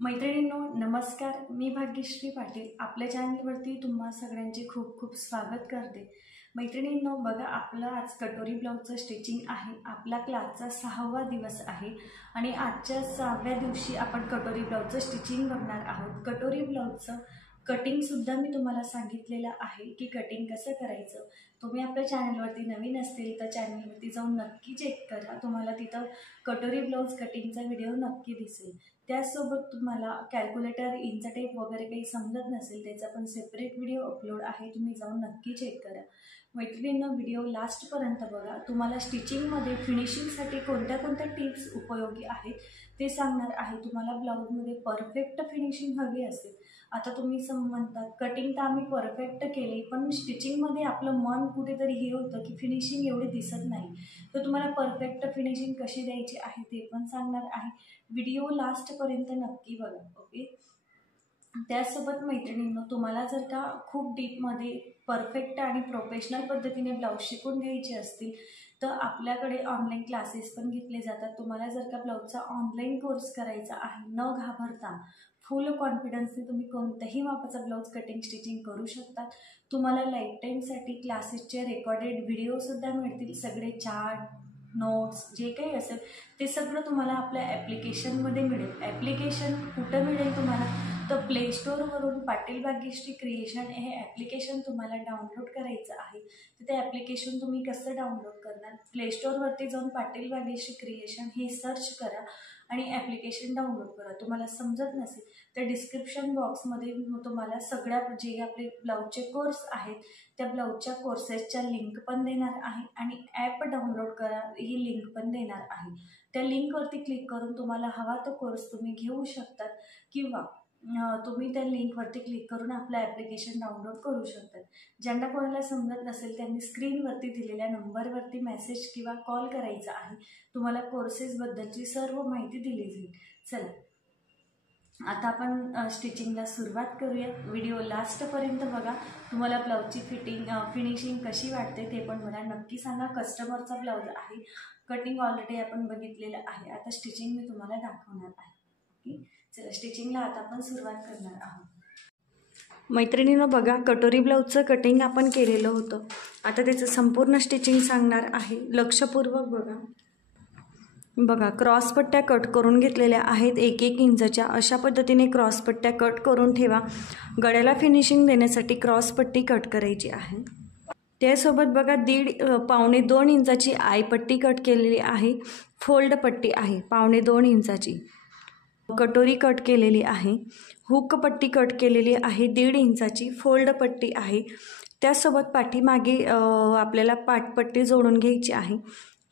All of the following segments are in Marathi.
मैत्रिणींनो नमस्कार, मी भाग्यश्री पाटील आपल्या चॅनलवरती तुम्हा सगळ्यांचे खूप खूप स्वागत करते। मैत्रिणींनो बघा, आपलं आज कटोरी ब्लाउजचं स्टिचिंग आहे। आपला क्लासचा 6वा दिवस आहे आणि आजच्या 6व्या दिवशी आपण कटोरी ब्लाउजचं स्टिचिंग बघणार आहोत। कटोरी ब्लाउजचं कटिंग सुद्धा मी तुम्हाला सांगितलेलं आहे की कटिंग कसं करायचं। तुम्ही आपल्या चॅनलवरती नवीन असतील तर चॅनलवरती जाऊन नक्की चेक करा, तुम्हाला तिथं कटोरी ब्लाउज कटिंगचा व्हिडिओ नक्की दिसेल। त्यासोबत तुम्हाला कॅल्क्युलेटर, इंच टेप वगैरे काही समजत नसेल त्याचा पण सेपरेट व्हिडिओ अपलोड आहे, तुम्ही जाऊन नक्की चेक करा। मैत्रिणींनो व्हिडिओ लास्टपर्यंत बघा, तुम्हाला स्टिचिंगमध्ये फिनिशिंगसाठी कोणत्या कोणत्या टिप्स उपयोगी आहेत ते सांगणार आहे। तुम्हाला ब्लाऊजमध्ये परफेक्ट फिनिशिंग हवी असेल, आता तुम्ही म्हणतात कटिंग तर आम्ही परफेक्ट केली पण स्टिचिंगमध्ये आपलं मन कुठेतरी हे होतं की फिनिशिंग एवढी दिसत नाही, तर तुम्हाला परफेक्ट फिनिशिंग कशी द्यायची आहे ते पण सांगणार आहे। व्हिडिओ लास्टपर्यंत नक्की बघा, ओके। त्यासोबत मैत्रिणींनो तुम्हाला जर का खूप डीपमध्ये परफेक्ट आणि प्रोफेशनल पद्धतीने ब्लाऊज शिकून घ्यायचे असतील तर आपल्याकडे ऑनलाईन क्लासेस पण घेतले जातात। तुम्हाला जर का ब्लाऊजचा ऑनलाईन कोर्स करायचा आहे, न घाबरता फुल कॉन्फिडन्सने तुम्ही कोणत्याही मापाचा ब्लाऊज कटिंग स्टिचिंग करू शकता। तुम्हाला लाईफ टाईमसाठी क्लासेसचे रेकॉर्डेड व्हिडिओसुद्धा मिळतील, सगळे चार्ट, नोट्स जे काही असेल ते सगळं तुम्हाला आपल्या ॲप्लिकेशनमध्ये मिळेल। ॲप्लिकेशन कुठं मिळेल तुम्हाला, तर प्ले स्टोअरवरून पाटील भाग्यश्री क्रिएशन हे ॲप्लिकेशन तुम्हाला डाउनलोड करायचं आहे। तर ते ॲप्लिकेशन तुम्ही कसं डाउनलोड करणार, प्ले स्टोअरवरती जाऊन पाटील भाग्यश्री क्रिएशन हे सर्च करा आणि ॲप्लिकेशन डाउनलोड करा। तुम्हाला समजत नसेल तर डिस्क्रिप्शन बॉक्समध्ये तुम्हाला सगळ्या जे आपले ब्लाऊजचे कोर्स आहेत त्या ब्लाऊजच्या कोर्सेसच्या लिंक पण देणार आहे आणि ॲप डाउनलोड करा ही लिंक पण देणार आहे। त्या लिंकवरती क्लिक करून तुम्हाला हवा तो कोर्स तुम्ही घेऊ शकतात किंवा तुम्ही त्या लिंकवरती क्लिक करून आपलं ॲप्लिकेशन डाउनलोड करू शकतात। ज्यांना कोणाला समजत नसेल त्यांनी स्क्रीनवरती दिलेल्या नंबरवरती मेसेज किंवा कॉल करायचा आहे, तुम्हाला कोर्सेसबद्दलची सर्व माहिती दिली जाईल। चला आता आपण स्टिचिंगला सुरुवात करूया। व्हिडिओ लास्टपर्यंत बघा, तुम्हाला ब्लाऊजची फिनिशिंग कशी वाटते ते पण मला नक्की सांगा। कस्टमरचा ब्लाऊज आहे, कटिंग ऑलरेडी आपण बघितलेलं आहे, आता स्टिचिंग मी तुम्हाला दाखवणार आहे, ओके। चला स्टिचिंगला आता आपण सुरुवात करणार आहोत। मैत्रिणींनो बघा, कटोरी ब्लाऊजचं कटिंग आपण केलेलं होतं, आता त्याचं संपूर्ण स्टिचिंग सांगणार आहे, लक्षपूर्वक बघा। बघा, क्रॉस पट्ट्या कट करून घेतलेल्या आहेत 1-1 इंचच्या, अशा पद्धतीने क्रॉस पट्ट्या कट करून ठेवा। गळ्याला फिनिशिंग देण्यासाठी क्रॉस पट्टी कट करायची आहे। त्यासोबत बघा 1.5-2 इंचाची आयपट्टी कट केलेली आहे, फोल्ड पट्टी आहे 1.5-2 इंचाची, कटोरी कट केलेली आहे, हुक पट्टी कट केलेली आहे 1.5 इंचाची, फोल्ड पट्टी आहे। त्यासोबत पाठीमागे आपल्याला पाठपट्टी जोडून घ्यायची आहे,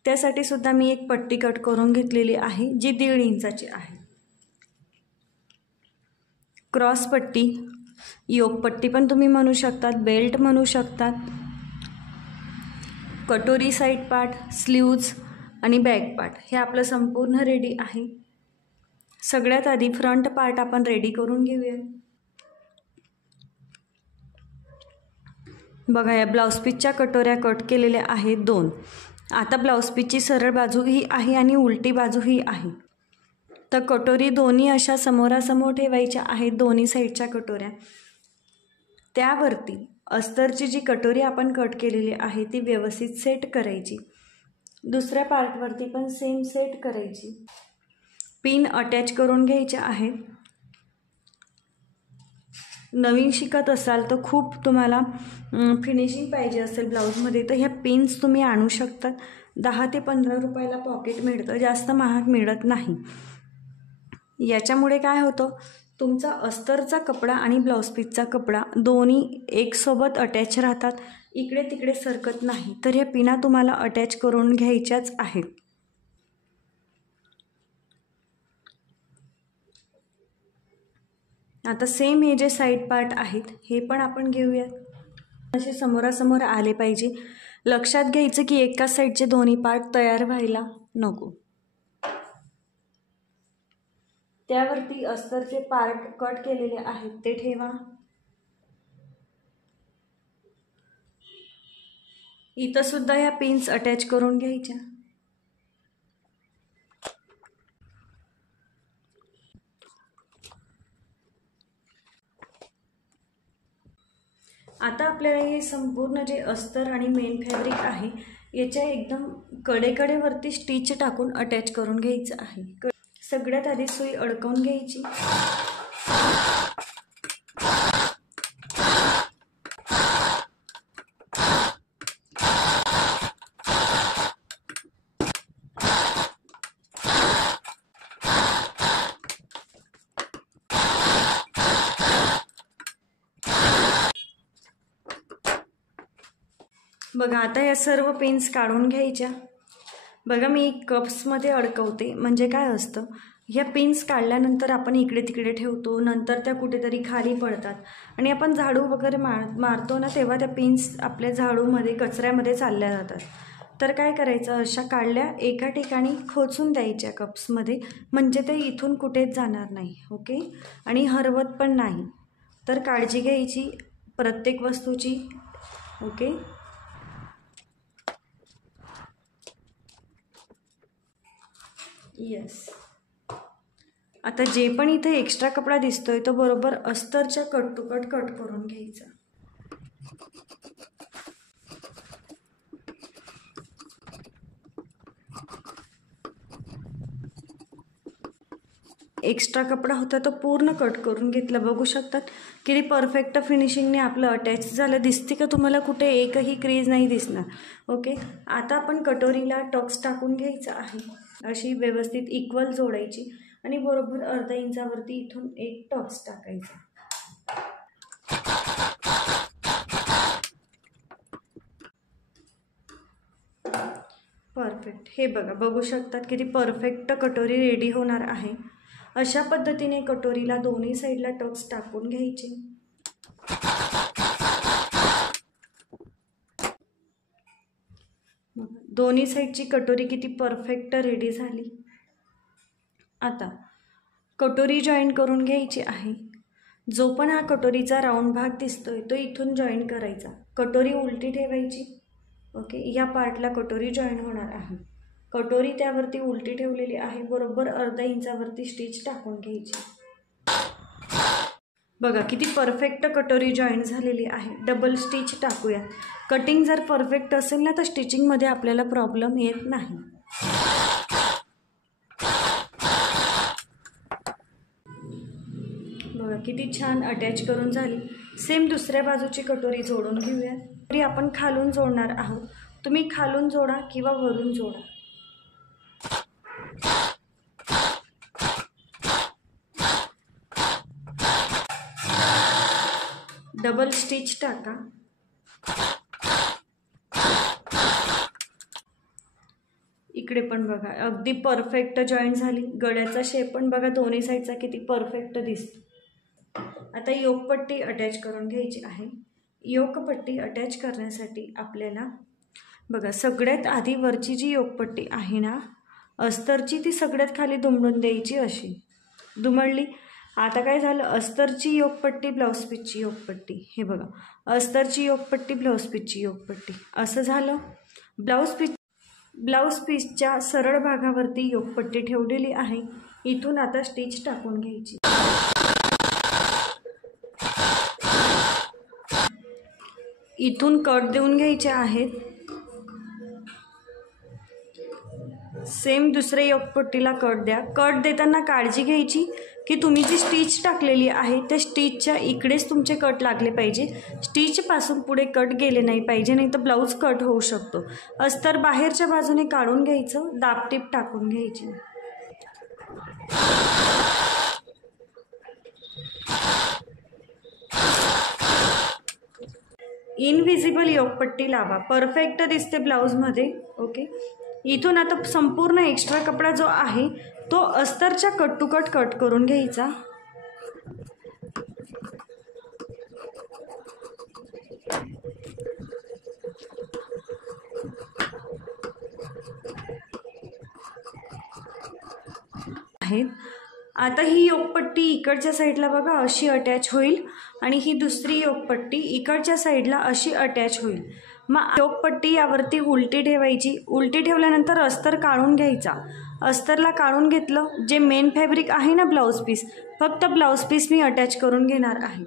त्यासाठी सुद्धा मी एक पट्टी कट करून घेतलेली आहे जी 1.5 इंचाची आहे। क्रॉस पट्टी, योक पट्टी पण तुम्ही म्हणू शकतात, बेल्ट म्हणू शकतात, कटोरी साईड पार्ट, स्लीव्ज आणि बॅक पार्ट हे आपलं संपूर्ण रेडी आहे। सगळ्यात आधी फ्रंट पार्ट आपण रेडी करून घेऊया। बघा, या ब्लाऊज पीसच्या कटोऱ्या कट केलेल्या आहेत 2। आता ब्लाऊज पीसची सरळ बाजू ही आहे आणि उलटी बाजू ही आहे, तर कटोरी दोन्ही अशा समोरासमोर ठेवायच्या आहेत, दोन्ही साईडच्या कटोऱ्या। त्यावरती अस्तरची जी कटोरी आपण कट केलेली आहे ती व्यवस्थित सेट करायची, दुसऱ्या पार्टवरती पण सेम सेट करायची। पिन अटॅच करून घ्यायच्या आहेत। नवीन शिकत असाल तर खूप तुम्हाला फिनिशिंग पाहिजे असेल ब्लाऊजमध्ये तर ह्या पिन्स तुम्ही आणू शकतात, 10 ते 15 रुपयाला पॉकेट मिळतं, जास्त महाग मिळत नाही। याच्यामुळे काय होतं, तुमचा अस्तरचा कपडा आणि ब्लाऊज पीसचा कपडा दोन्ही एकसोबत अटॅच राहतात, इकडे तिकडे सरकत नाही, तर ह्या पिना तुम्हाला अटॅच करून घ्यायच्याच आहेत। आता सेम हे जे साईड पार्ट आहेत हे पण आपण घेऊयात, असे समोरासमोर आले पाहिजे। लक्षात घ्यायचं की एकाच साईडचे दोन्ही पार्ट तयार व्हायला नको। त्यावरती अस्तरचे पार्ट कट केलेले आहेत ते ठेवा। इथं सुद्धा ह्या पिन्स अटॅच करून घ्यायच्या। आता आपल्याला हे संपूर्ण जे अस्तर आणि मेन फॅब्रिक आहे याच्या एकदम कडेकडेवरती स्टिच टाकून अटॅच करून घ्यायचं आहे। सगळ्यात आधी सुई अडकवून घ्यायची। बघा आता या सर्व पेन्स काढून घ्यायच्या। बघा मी कप्समध्ये अडकवते, म्हणजे काय असतं, ह्या पिन्स काढल्यानंतर आपण इकडे तिकडे ठेवतो, नंतर त्या कुठेतरी खाली पडतात आणि आपण झाडू वगैरे मारतो ना, तेव्हा त्या पिन्स आपल्या झाडूमध्ये कचऱ्यामध्ये चालल्या जातात। तर काय करायचं, अशा काढल्या एका ठिकाणी खोचून द्यायच्या कप्समध्ये, म्हणजे ते इथून कुठेच जाणार नाही। ओके, आणि हरवत पण नाही। तर काळजी घ्यायची प्रत्येक वस्तूची। Okay, yes. आता जे पण इथे एक्स्ट्रा कपडा दिसतोय तो बरोबर अस्तरच्या कट टू कट करून घ्यायचा। एक्स्ट्रा कपडा होता तो पूर्ण कट करून घेतला। बघू शकतात किती परफेक्ट फिनिशिंगने आपलं अटॅच झालं। दिसते का तुम्हाला, कुठे एकही क्रीज नाही दिसणार। ओके, आता आपण कटोरीला टक्स टाकून घ्यायचं आहे। अशी व्यवस्थित इक्वल जोडायची आणि बरोबर अर्धा इंचावरती इथून एक टक्स टाकायचा। परफेक्ट, हे बघा, बघू शकतात किती परफेक्ट कटोरी रेडी होणार आहे। अशा पद्धतीने कटोरीला दोन्ही साईडला टक्स टाकून घ्यायचे। दोन्ही साईडची कटोरी किती परफेक्ट रेडी झाली। आता कटोरी जॉईन करून घ्यायची आहे। जो पण हा कटोरीचा राऊंड भाग दिसतोय तो इथून जॉईन करायचा। कटोरी उलटी ठेवायची। ओके, या पार्टला कटोरी जॉईन होणार आहे। कटोरी त्यावरती उलटी ठेवलेली आहे, बरोबर अर्धा इंचावरती स्टिच टाकून घ्यायची। बघा किती परफेक्ट कटोरी जॉईन झालेली आहे। डबल स्टिच टाकूया। कटिंग जर परफेक्ट असेल ना तर स्टिचिंगमध्ये आपल्याला प्रॉब्लेम येत नाही। बघा किती छान अटॅच करून झाली। सेम दुसऱ्या बाजूची कटोरी जोडून घेऊया। तरी आपण खालून जोडणार आहोत, तुम्ही खालून जोडा किंवा वरून जोडा। डबल स्टिच टाका। इकडे पण बघा अगदी परफेक्ट जॉईन झाली। गळ्याचा शेप पण बघा दोन्ही साईडचा किती परफेक्ट दिसतो। आता योकपट्टी अटॅच करून घ्यायची आहे। योकपट्टी अटॅच करण्यासाठी आपल्याला बघा सगळ्यात आधी वरची जी योकपट्टी आहे ना अस्तरची, ती सगळ्यात खाली दुमडून द्यायची। अशी दुमडली। आता काय झालं, अस्तरची योकपट्टी, ब्लाउज पीसची योकपट्टी, हे बघा अस्तरची योकपट्टी, ब्लाउज पीसची योकपट्टी, असं झालं। ब्लाउज पीसच्या सरळ भागावरती योकपट्टी ठेवलेली आहे। इथून आता स्टिच टाकून घ्यायची। इथून कट देऊन घ्यायचे आहेत। सेम दुसऱ्या योकपट्टीला कट द्या। कट देताना काळजी घ्यायची की तुम्ही जी स्टिच टाकलेली आहे त्या स्टिचच्या इकडेच तुमचे कट लागले पाहिजे। स्टिचपासून पुढे कट गेले नाही पाहिजे, नाही तर ब्लाऊज कट होऊ शकतो। अस्तर बाहेरच्या बाजूने काढून घ्यायचं, दाबटीप टाकून घ्यायची। इनविजिबल योकपट्टी लावा, परफेक्ट दिसते ब्लाऊजमध्ये। ओके, इथून आता संपूर्ण एक्स्ट्रा कपडा जो आहे तो अस्तरच्या कट टू कट करून घ्यायचा। आता ही योकपट्टी इकडच्या साईडला बघा अशी अटॅच होईल आणि ही दुसरी योकपट्टी इकडच्या साईडला अशी अटॅच होईल। मग योकपट्टी यावरती उलटी ठेवायची। उलटी ठेवल्यानंतर अस्तर काढून घ्यायचा। अस्तरला काढून घेतलं, जे मेन फॅब्रिक आहे ना ब्लाउज पीस, फक्त ब्लाउज पीस मी अटॅच करून घेणार आहे।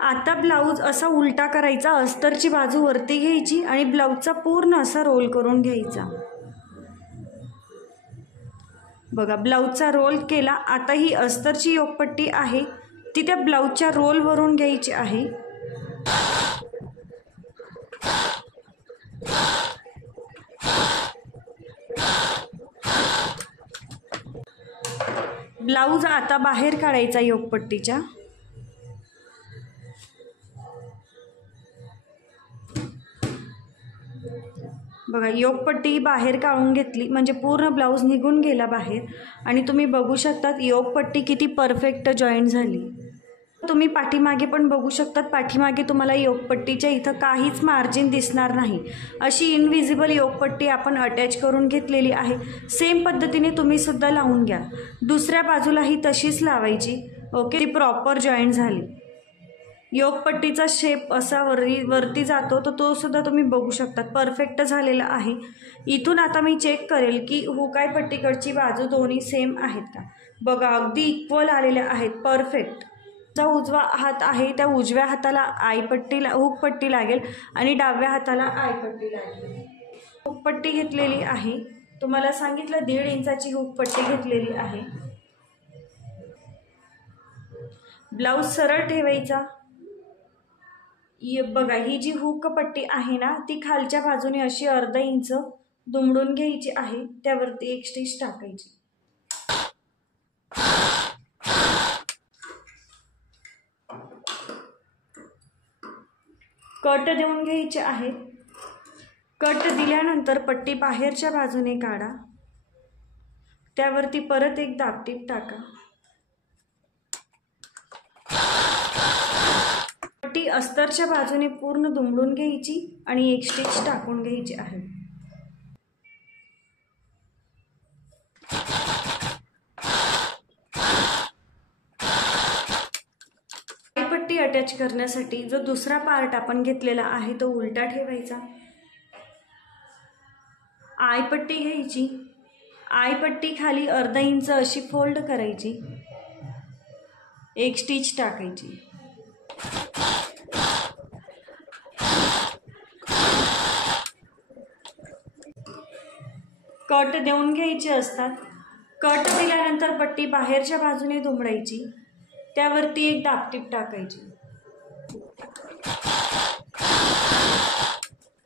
आता ब्लाऊज असा उलटा करायचा, अस्तरची बाजू वरती घ्यायची आणि ब्लाऊजचा पूर्ण असा रोल करून घ्यायचा। बघा ब्लाऊजचा रोल केला। आता ही अस्तरची योकपट्टी आहे ती त्या ब्लाऊजच्या रोलवरून घ्यायची आहे। ब्लाऊज आता बाहेर काढायचा योकपट्टीच्या। बघा योकपट्टी बाहेर काढून घेतली म्हणजे पूर्ण ब्लाऊज निघून गेला बाहेर आणि तुम्ही बघू शकतात योकपट्टी किती परफेक्ट जॉईंट झाली। तुम्ही पाठीमागे पण बघू शकतात, पाठीमागे तुम्हाला योकपट्टीच्या इथं काहीच मार्जिन दिसणार नाही, अशी इनविजिबल योकपट्टी आपण अटॅच करून घेतलेली आहे। सेम पद्धतीने तुम्ही सुद्धा लावून घ्या, दुसऱ्या बाजूलाही तशीच लावायची। ओके, ती प्रॉपर जॉईंट झाली। योकपट्टीचा शेप असा वरती जातो तर तो सुद्धा तुम्ही बघू शकता परफेक्ट झालेला आहे। इथून आता मी चेक करेल की हुकाय पट्टीकडची बाजू दोन्ही सेम आहेत का। बघा अगदी इक्वल आलेल्या आहेत, परफेक्ट। जो उजवा हात आहे त्या उजव्या हाताला हुकपट्टी लागेल आणि डाव्या हाताला आयपट्टी लागेल। हुकपट्टी घेतलेली आहे, तुम्हाला सांगितलं 1.5 इंचाची हुकपट्टी घेतलेली आहे। ब्लाऊज सरळ ठेवायचा। बघा ही जी हुक पट्टी आहे ना ती खालच्या बाजूने अशी अर्धा इंच दुमडून घ्यायची आहे, त्यावरती एक स्टिच टाकायची। कट देऊन घ्यायचे आहे। कट दिल्यानंतर पट्टी बाहेरच्या बाजूने काढा, त्यावरती परत एक दाबटीप टाका। पट्टी अस्तरच्या बाजूने पूर्ण दुमडून घ्यायची आणि एक स्टिच टाकून घ्यायची आहे। पट्टी अटॅच करण्यासाठी जो दुसरा पार्ट आपण घेतलेला आहे तो उलटा ठेवायचा। आयपट्टी घ्यायची, आयपट्टी खाली अर्धा इंच अशी फोल्ड करायची, एक स्टिच टाकायची। कट देऊन घ्यायचे असतात। कट दिल्यानंतर पट्टी बाहेरच्या बाजूने दुमडायची, त्यावरती एक दाबटीप टाकायची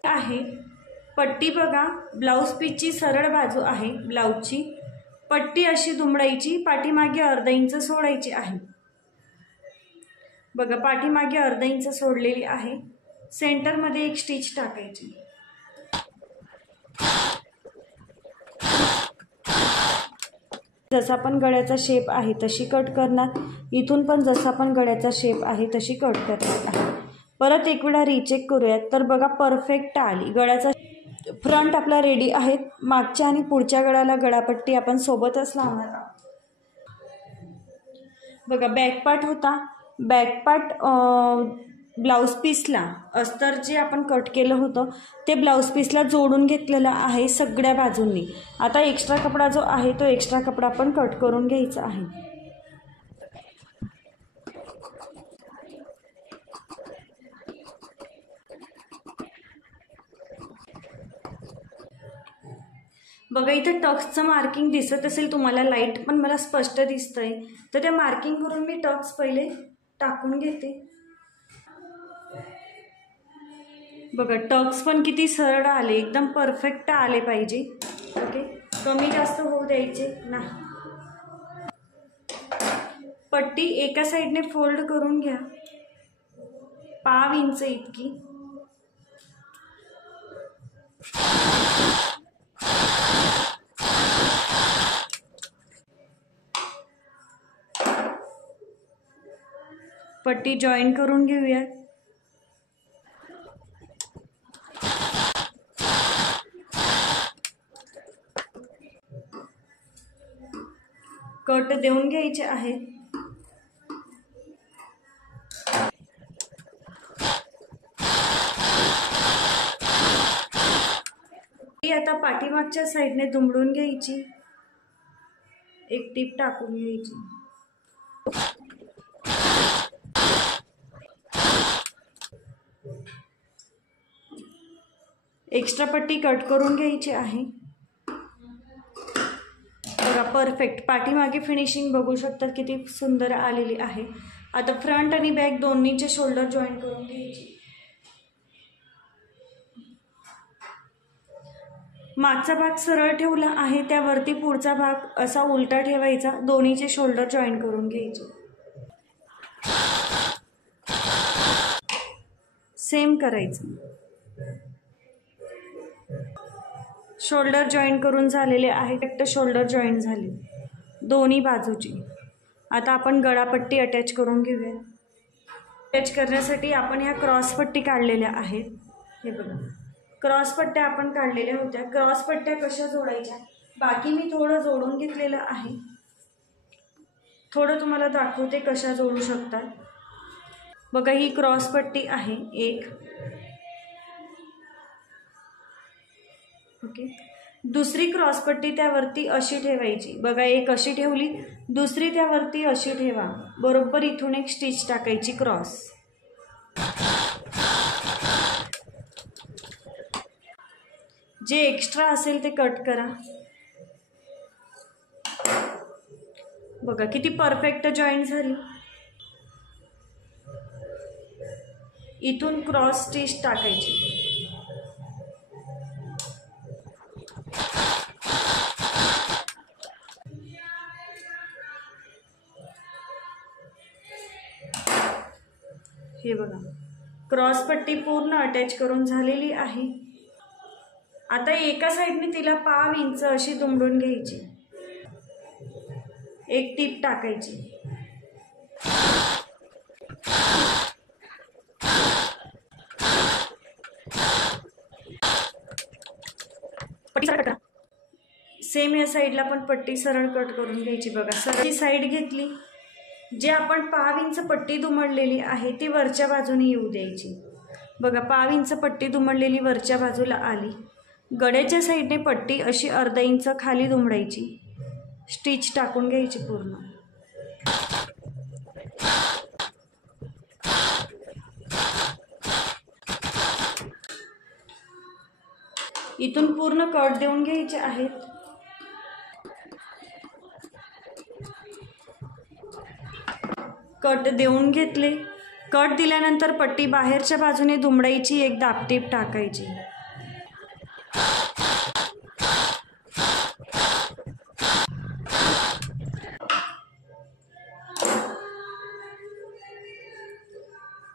आहे। पट्टी बघा ब्लाऊज पीसची सरळ बाजू आहे ब्लाऊजची, पट्टी अशी दुमडायची, पाठीमागे अर्धा इंच सोडायची आहे। बघा पाठीमागे अर्धा इंच सोडलेली आहे, सेंटरमध्ये एक स्टिच टाकायची। जसा पण गळ्याचा शेप आहे तशी कट करणार, इथून पण जसा पण गळ्याचा शेप आहे तशी कट करणार आहे। परत एक वेळा रीचेक करूयात तर बघा परफेक्ट आली। गळ्याचा फ्रंट आपला रेडी आहे, मागच्या आणि पुढच्या गळ्याला गळापट्टी आपण सोबतच लावणार आहोत। बघा बॅक पार्ट होता, बॅक पार्ट ब्लाऊज पीसला अस्तर जे आपण कट केलं होतं ते ब्लाऊज पीसला जोडून घेतलेलं आहे सगळ्या बाजूंनी। आता एक्स्ट्रा कपडा जो आहे तो एक्स्ट्रा कपडा आपण कट करून घ्यायचा आहे। बघा इथे टक्सचं मार्किंग दिसत असेल तुम्हाला लाईट, पण मला स्पष्ट दिसतंय, तर त्या मार्किंगवरून मी टक्स पहिले टाकून घेते। बघा टक्स पण किती सरळ आले, एकदम परफेक्ट आले पाहिजे। ओके, कमी जास्त होऊ द्यायचे नाही। पट्टी एका साईडने फोल्ड करून घ्या, पाव इंच इतकी। पट्टी जॉईन करून घेऊया। कट देऊन घ्यायचे आहे। आता पाठीमागच्या साईडने दुमडून घ्यायची, एक टीप टाकून घ्यायची। एक्स्ट्रा पट्टी कट करून घ्यायची आहे। बघा परफेक्ट पाठीमागे फिनिशिंग बघू शकता किती सुंदर आलेली आहे। आता फ्रंट आणि बॅक दोन्हीचे शोल्डर जॉईन करून घ्यायचे। मागचा भाग सरळ ठेवला आहे, त्यावरती पुढचा भाग असा उलटा ठेवायचा, दोन्हीचे शोल्डर जॉईन करून घ्यायचे। सेम करायचं। शोल्डर जॉईन करून झालेले आहे, फक्त शोल्डर जॉईन झाले दोन्ही बाजूची। आता आपण गळापट्टी अटॅच करून घेऊया। अटॅच करण्यासाठी आपण ह्या क्रॉस पट्टी काढलेल्या आहेत। हे बघा क्रॉस पट्ट्या आपण काढलेल्या होत्या। क्रॉस पट्ट्या कशा जोडायच्या बाकी मी थोडं जोडून घेतलेलं आहे, थोडं तुम्हाला दाखवते कशा जोडू शकतात। बघा ही क्रॉस पट्टी आहे एक, ओके। दुसरी क्रॉस पट्टी त्यावरती अशी ठेवायची। बघा एक अशी ठेवली, दुसरी त्यावरती अशी ठेवा, बरोबर इथून एक स्टिच टाकायची क्रॉस। जे एक्स्ट्रा असेल ते कट करा। बघा किती परफेक्ट जॉईन झाली। इथून क्रॉस स्टिच टाकायची। हे बघा क्रॉस पट्टी पूर्ण अटॅच करून झालेली आहे। आता एका साइडने तिला 1/2 इंच अशी दुमडून घ्यायची, एक टीप टाकायची। पट्टी सरळ करा। सेम या साइडला पण पट्टी सरळ कट करून घ्यायची। बघा सरळ साइड घेतली, जे आपण 1/2 इंच पट्टी दुमडलेली आहे ती वरच्या बाजूने येऊ द्यायची। बघा 1/2 इंच पट्टी दुमडलेली वरच्या बाजूला आली। गड्याच्या साइडने पट्टी अशी अर्धा इंच खाली दुमडायची, स्टिच टाकून घ्यायची पूर्ण। इथून पूर्ण कट देऊन घ्यायचे आहेत। कट देऊन घेतले। कट दिल्यानंतर पट्टी बाहेरच्या बाजूने दुमडायची, एक दाबटीप टाकायची।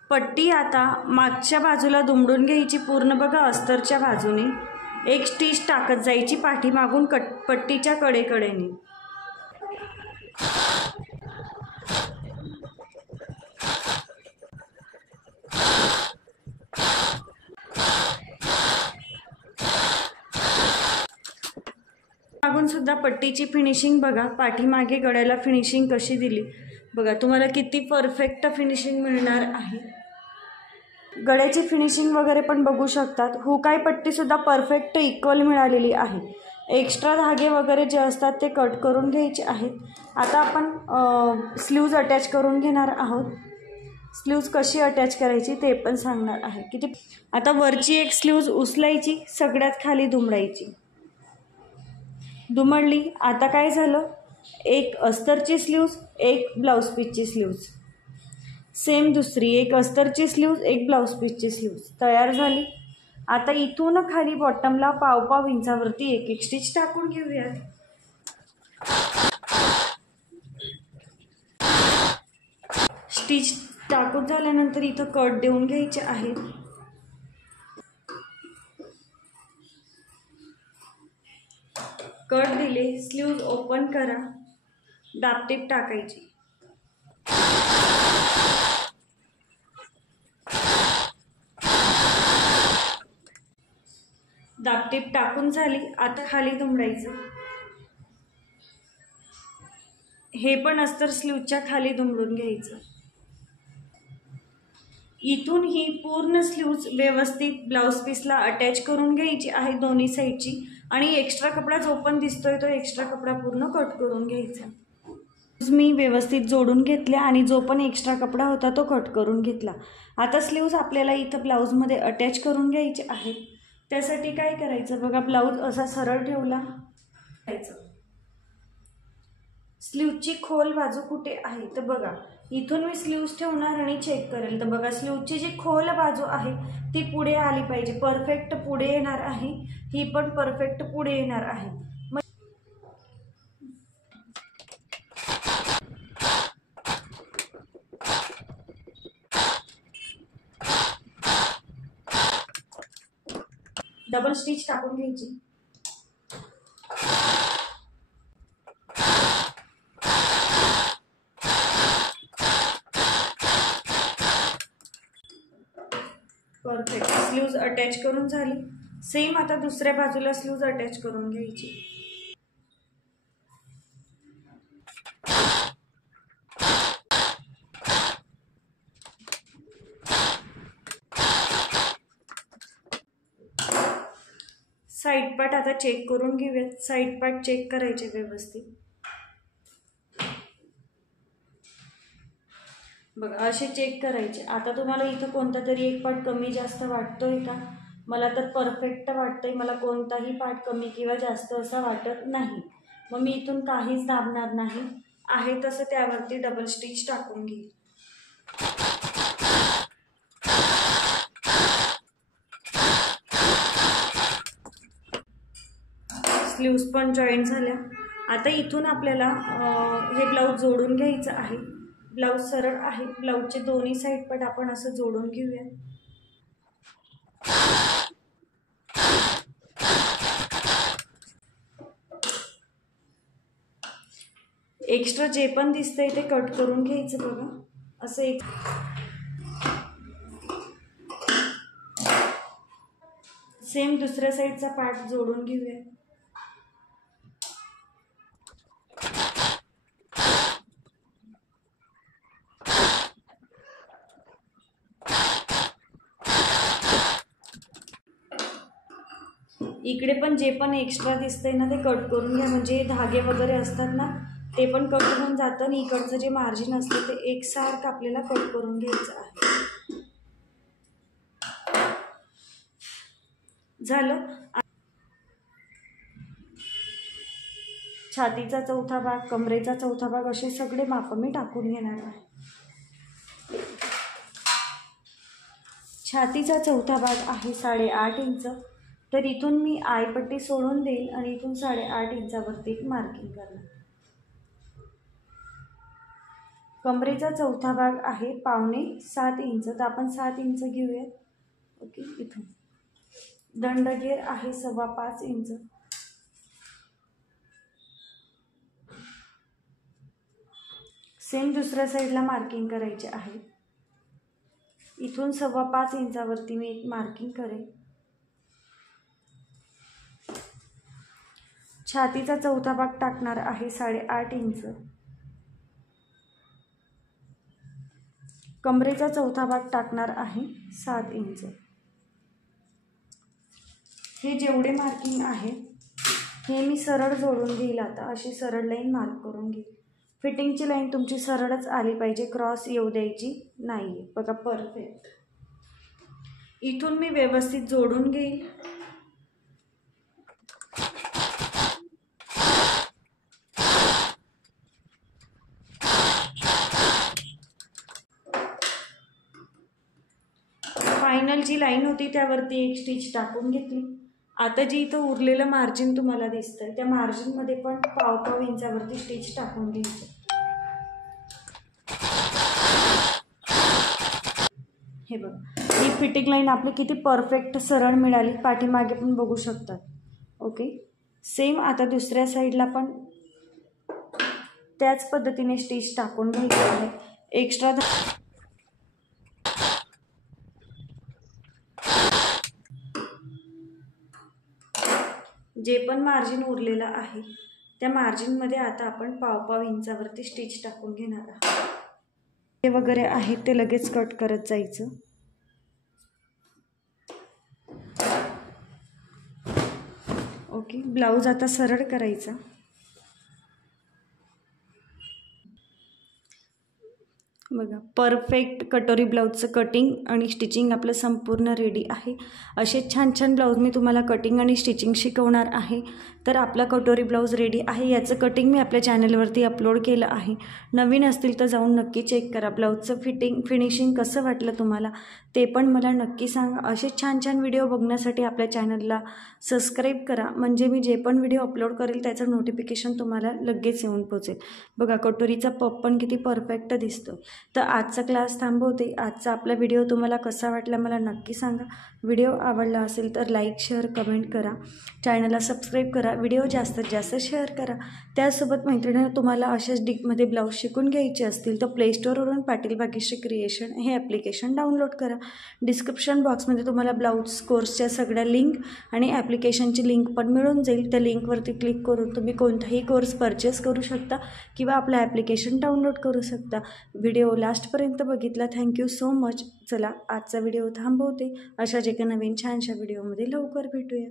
पट्टी आता मागच्या बाजूला दुमडून घ्यायची पूर्ण। बघा अस्तरच्या बाजूने एक स्टिच टाकत जायची पाठीमागून पट्टीच्या कडेकडेने। मागून सुद्धा पट्टीची फिनिशिंग बघा, पाठीमागे गळ्याला फिनिशिंग कशी दिली बघा, तुम्हाला किती परफेक्ट फिनिशिंग मिळणार आहे। गळ्याची फिनिशिंग वगैरे पण बघू शकतात। हुकाई पट्टी सुद्धा परफेक्ट इक्वल मिळालेली आहे। एक्स्ट्रा धागे वगैरे जे असतात ते कट करून घ्यायचे आहेत। आता आपण स्लीव्ज अटॅच करून घेणार आहोत। स्लीव्ज कशी अटॅच करायची ते पण सांगणार आहे। किती आता वरची एक स्लीव्ज उचलायची, सगळ्यात खाली दुमडायची, दुमडली। आता काय झालं, एक अस्तरची स्लीव्ज, एक ब्लाउज पीसची स्लीव्ज, सेम दुसरी एक अस्तरची स्लीव्ज, एक ब्लाउज पीसची स्लीव्ज तयार झाली। आता इथून खाली बॉटमला 1/2 इंचावरती एक एक स्टिच टाकून घेऊयात। स्टिच टाकून झाल्यानंतर इथं कट देऊन घ्यायचे आहेत। कट दिले, स्लीव्ज ओपन करा, दाबटीप टाकायची। दाबटीप टाकून झाली। आता खाली दुमडायचं, हे पण अस्तर स्लीवच्या खाली दुमडून घ्यायचं। इथून ही पूर्ण स्लीव्ज व्यवस्थित ब्लाउज पीसला अटॅच करून घ्यायची आहे दोन्ही साईडची, आणि एक्स्ट्रा कपडा जो पण दिसतोय तो एक्स्ट्रा कपडा पूर्ण कट करून घ्यायचा। मी व्यवस्थित जोडून घेतल्या आणि जो पण एक्स्ट्रा कपडा होता तो कट करून घेतला। आता स्लीव्ज आपल्याला इथं ब्लाउजमध्ये अटॅच करून घ्यायचे आहेत। त्यासाठी काय करायचं बघा, ब्लाऊज असा सरळ ठेवला, स्लीवची खोल बाजू कुठे आहे तर बघा इथून मी स्लीव्स ठेवणार आणि चेक करेल. तर बघा स्लीवची जी खोल बाजू आहे ती पुढे आली पाहिजे, परफेक्ट पुढे येणार आहे, ही पण परफेक्ट पुढे येणार आहे. डबल स्टिच टाकून घ्यायची. परफेक्ट स्लीव्ज अटॅच करून झाली. सेम आता दुसऱ्या बाजूला स्लीव्ज अटॅच करून घ्यायची. साईड पार्ट आता चेक करून घेऊयात. साईड पार्ट चेक करायचे व्यवस्थित. बघा असे चेक करायचे. आता तुम्हाला इथं कोणता तरी एक पार्ट कमी जास्त वाटतोय का? मला तर परफेक्ट वाटतंय, मला कोणताही पार्ट कमी किंवा जास्त असा वाटत नाही. मग मी इथून काहीच दाबणार नाही, आहे तसं त्यावरती डबल स्टिच टाकून घेईल. स्लीव्स पण जॉईंट झाल्या. आता इथून आपल्याला हे ब्लाऊज जोडून घ्यायचं आहे. ब्लाऊज सरळ आहे, ब्लाऊजचे दोन्ही साईड पार्ट आपण असं जोडून घेऊया. एक्स्ट्रा जे पण दिसतंय ते कट करून घ्यायचं बघा असं. एक सेम दुसऱ्या साईडचा पार्ट जोडून घेऊया. इकडे पण जे पण एक्स्ट्रा दिसतंय ना ते कट करून घ्या, म्हणजे धागे वगैरे असतात ना ते पण कट होऊन जातं आणि इकडचं जे मार्जिन असतं ते एकसारखं आपल्याला कट करून घ्यायचं आहे. झालं. छातीचा चौथा भाग, कमरेचा चौथा भाग असे सगळे माप मी टाकून घेणार आहे. छातीचा चौथा भाग आहे 8.5 इंच. तर इथून मी आयपट्टी सोडून देईल आणि इथून 8.5 इंचावरती एक मार्किंग करणार. कमरेचा चौथा भाग आहे 6.25 इंच. तर आपण 7 इंच घेऊया. ओके. इथून दंडगेर आहे 5.25 इंच. सेम दुसऱ्या साईडला मार्किंग करायचे आहे. इथून 5.25 इंचावरती मी एक मार्किंग करेन. छातीचा चौथा भाग टाकणार आहे 8.5 इंच. कमरेचा चौथा भाग टाकणार आहे 7 इंच. हे जेवढे मार्किंग आहे हे मी सरळ जोडून घेईल. आता अशी सरळ लाईन मार्क करून घेईल. फिटिंगची लाईन तुमची सरळच आली पाहिजे, क्रॉस येऊ द्यायची नाही. बघा परफेक्ट. इथून मी व्यवस्थित जोडून घेईल. फायनल जी लाईन होती त्यावरती एक स्टिच टाकून घेतली. आता जी इथं उरलेलं मार्जिन तुम्हाला दिसतंय त्या मार्जिनमध्ये पण 1.5 इंचावरती स्टिच टाकून घ्यायचं. हे बघ, ही फिटिंग लाईन आपली किती परफेक्ट सरळ मिळाली. पाठीमागे पण बघू शकतात. ओके. सेम आता दुसऱ्या साईडला पण त्याच पद्धतीने स्टिच टाकून घ्यायचं आहे. एक्स्ट्रा जे पण मार्जिन उरलेलं आहे त्या मार्जिनमध्ये आता आपण 1.5 इंचावरती स्टिच टाकून घेणार आहोत. हे वगैरे आहे ते लगेच कट करत जायचं. ओके. ब्लाऊज आता सरळ करायचा. बघा परफेक्ट कटोरी ब्लाऊजचं कटिंग आणि स्टिचिंग आपलं संपूर्ण रेडी आहे। असे छान छान ब्लाऊज मी तुम्हाला कटिंग आणि स्टिचिंग शिकवणार आहे। तर आपला कटोरी ब्लाऊज रेडी आहे। याचं कटिंग मी आपल्या चॅनलवरती अपलोड केलं आहे। नवीन असतील तर जाऊन नक्की चेक करा। ब्लाऊजचं फिनिशिंग कसं वाटलं तुम्हाला ते पण मला नक्की सांगा। असे छान छान व्हिडिओ बघण्यासाठी आपल्या चॅनलला सबस्क्राईब करा, म्हणजे मी जे पण व्हिडिओ अपलोड करेल त्याचं नोटिफिकेशन तुम्हाला लगेच येऊन पोहोचेल। बघा कटोरीचा पप पण किती परफेक्ट दिसतो। तर आजचा क्लास थांबवते। आजचा आपला व्हिडिओ तुम्हाला कसा वाटला मला नक्की सांगा। व्हिडिओ आवडला असेल तर लाईक शेअर कमेंट करा, चॅनलला सबस्क्राईब करा, व्हिडिओ जास्तीत जास्त शेअर करा। त्यासोबत मैत्रिणींनो तुम्हाला अशाच डीपमध्ये ब्लाऊज शिकून घ्यायचे असतील तर प्ले स्टोअरवरून पाटील भाग्यश्री क्रिएशन हे ॲप्लिकेशन डाउनलोड करा। डिस्क्रिप्शन बॉक्समध्ये तुम्हाला ब्लाऊज कोर्सच्या सगळ्या लिंक आणि ॲप्लिकेशनची लिंक पण मिळून जाईल। त्या लिंकवरती क्लिक करून तुम्ही कोणताही कोर्स परचेस करू शकता किंवा आपलं ॲप्लिकेशन डाउनलोड करू शकता। व्हिडिओ लास्टपर्यंत बघितला थँक्यू सो मच। चला आजचा व्हिडिओ थांबवते। अशाच एका नवीन छानशा व्हिडिओमध्ये लवकर भेटूया।